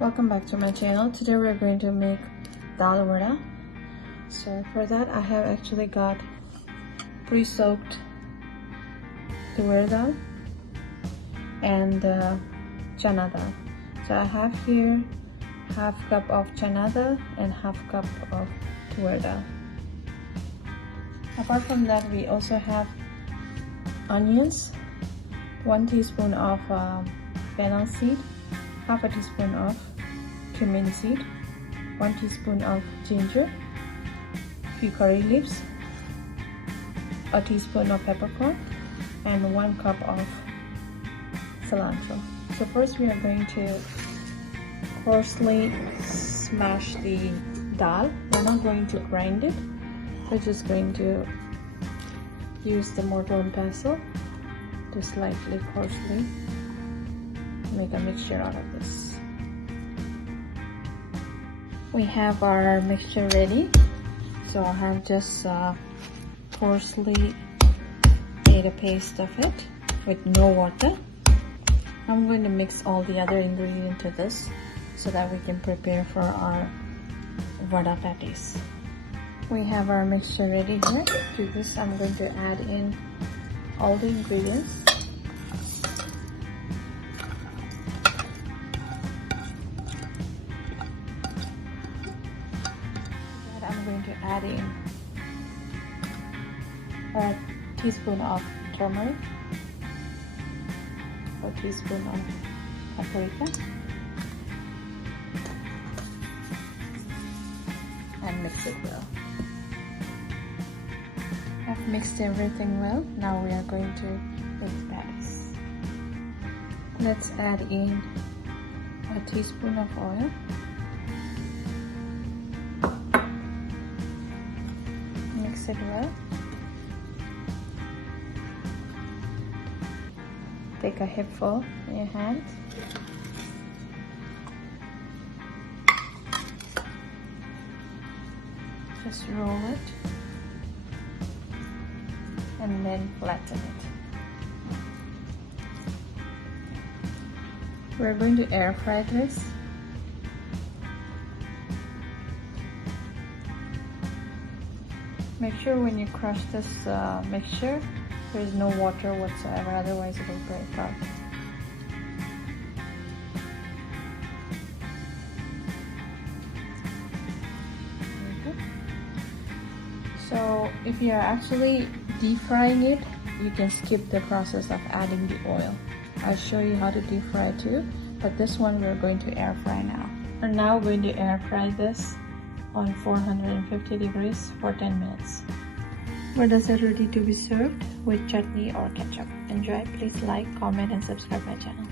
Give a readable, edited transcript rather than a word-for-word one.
Welcome back to my channel. Today we're going to make dal vada. So for that I have actually got pre-soaked tur dal and chana dal. So I have here half cup of chana dal and half cup of tur dal. Apart from that, we also have onions, 1 teaspoon of fennel seed, half a teaspoon of cumin seed, 1 teaspoon of ginger, few curry leaves, a teaspoon of peppercorn, and 1 cup of cilantro. So first we are going to coarsely smash the dal. We're not going to grind it. We're just going to use the mortar and pestle to slightly coarsely make a mixture out of this. We have our mixture ready, so I have just coarsely made a paste of it with no water. I'm going to mix all the other ingredients to this so that we can prepare for our vada patties. We have our mixture ready here. To this I'm going to add in all the ingredients. I'm going to add in a teaspoon of turmeric, a teaspoon of paprika, and mix it well. I've mixed everything well. Now we are going to make patties. Let's add in a teaspoon of oil. Mix it well. Take a hipful in your hands. Just roll it and then flatten it. We're going to air fry this. Make sure when you crush this mixture, there is no water whatsoever, otherwise it will break out. So if you are actually deep frying it, you can skip the process of adding the oil. I'll show you how to deep fry too, but this one we're going to air fry now. We're now going to air fry this on 450 degrees for 10 minutes. Vadas are ready to be served with chutney or ketchup. Enjoy. Please like, comment, and subscribe my channel.